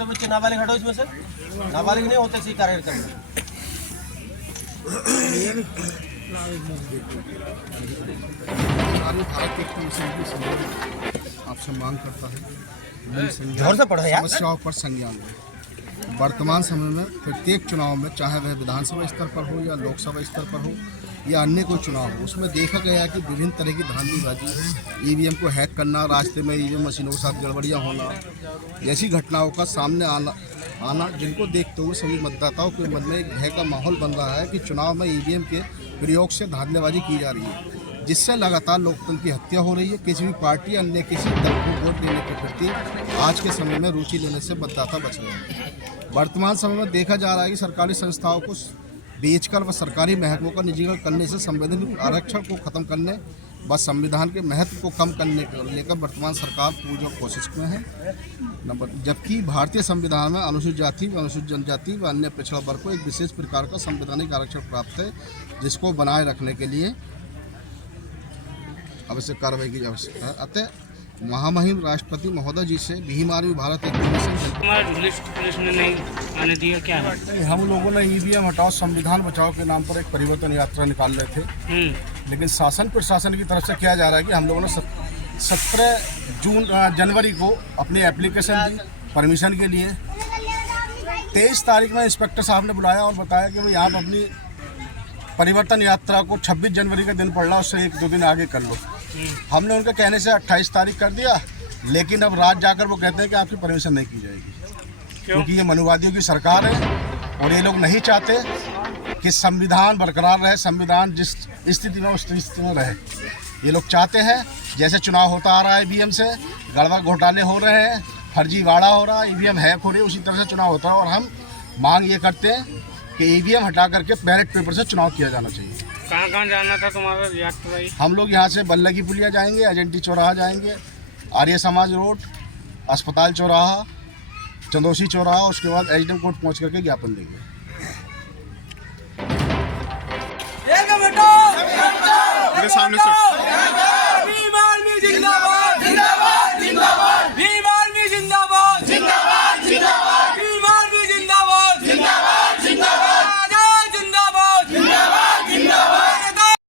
छोटे बच्चे नाबालिग हटो इसमें से, नाबालिग नहीं होते सी कार्यक्रम में। भारत एक आपसे मांग करता है जोर से पढ़ो यार। समस्याओं पर संज्ञान लें। वर्तमान समय में प्रत्येक चुनाव में, चाहे वह विधानसभा स्तर पर हो या लोकसभा स्तर पर हो या अन्य कोई चुनाव हो, उसमें देखा गया है कि विभिन्न तरह की धांधलीबाजी, ईवीएम को हैक करना, रास्ते में ईवीएम मशीनों के साथ गड़बड़ियाँ होना, जैसी घटनाओं का सामने आना जिनको देखते हुए सभी मतदाताओं के मन में एक भय का माहौल बन रहा है कि चुनाव में ईवीएम के प्रयोग से धांधलीबाजी की जा रही है, जिससे लगातार लोकतंत्र की हत्या हो रही है। किसी भी पार्टी अन्य किसी दल को वोट देने के प्रति आज के समय में रुचि लेने से मतदाता बच रहे हैं। वर्तमान समय में देखा जा रहा है कि सरकारी संस्थाओं को बेचकर व सरकारी महकमों का निजीकरण करने से संवैधानिक आरक्षण को खत्म करने व संविधान के महत्व को कम करने को लेकर वर्तमान सरकार पूरी कोशिश में है। जबकि भारतीय संविधान में अनुसूचित जाति व अनुसूचित जनजाति व अन्य पिछड़ा वर्ग को एक विशेष प्रकार का संवैधानिक आरक्षण प्राप्त है, जिसको बनाए रखने के लिए आवश्यक कार्रवाई की आवश्यकता है। अतः महामहिम राष्ट्रपति महोदय जी से बीमारी भारत एक पुलिस ने नहीं आने दिया क्या है? हम लोगों ने ईवीएम हटाओ संविधान बचाओ के नाम पर एक परिवर्तन यात्रा निकाल रहे थे, लेकिन शासन प्रशासन की तरफ से किया जा रहा है कि हम लोगों ने 17 जनवरी को अपनी एप्लीकेशन दी परमिशन के लिए। 23 तारीख में इंस्पेक्टर साहब ने बुलाया और बताया कि भाई आप अपनी परिवर्तन यात्रा को 26 जनवरी का दिन पड़ रहा, उससे 1-2 दिन आगे कर लो। हमने उनके कहने से 28 तारीख कर दिया, लेकिन अब रात जाकर वो कहते हैं कि आपकी परमिशन नहीं की जाएगी, क्योंकि ये मनुवादियों की सरकार है और ये लोग नहीं चाहते कि संविधान बरकरार रहे, संविधान जिस स्थिति में उस स्थिति में रहे। ये लोग चाहते हैं जैसे चुनाव होता आ रहा है, ईवीएम से गड़बड़ घोटाले हो रहे हैं, फर्जीवाड़ा हो रहा है, ईवीएम हैक हो रही है, उसी तरह से चुनाव होता है। और हम मांग ये करते हैं कि ईवीएम हटा करके बैलेट पेपर से चुनाव किया जाना चाहिए। कहाँ जाना था तुम्हारा यात्रा? हम लोग यहाँ से बल्ला की पुलिया जाएंगे, एजेंटी चौराहा जाएंगे, आर्य समाज रोड, अस्पताल चौराहा, चंदोसी चौराहा, उसके बाद एचडीएम कोर्ट पहुँच करके ज्ञापन देंगे। सामने से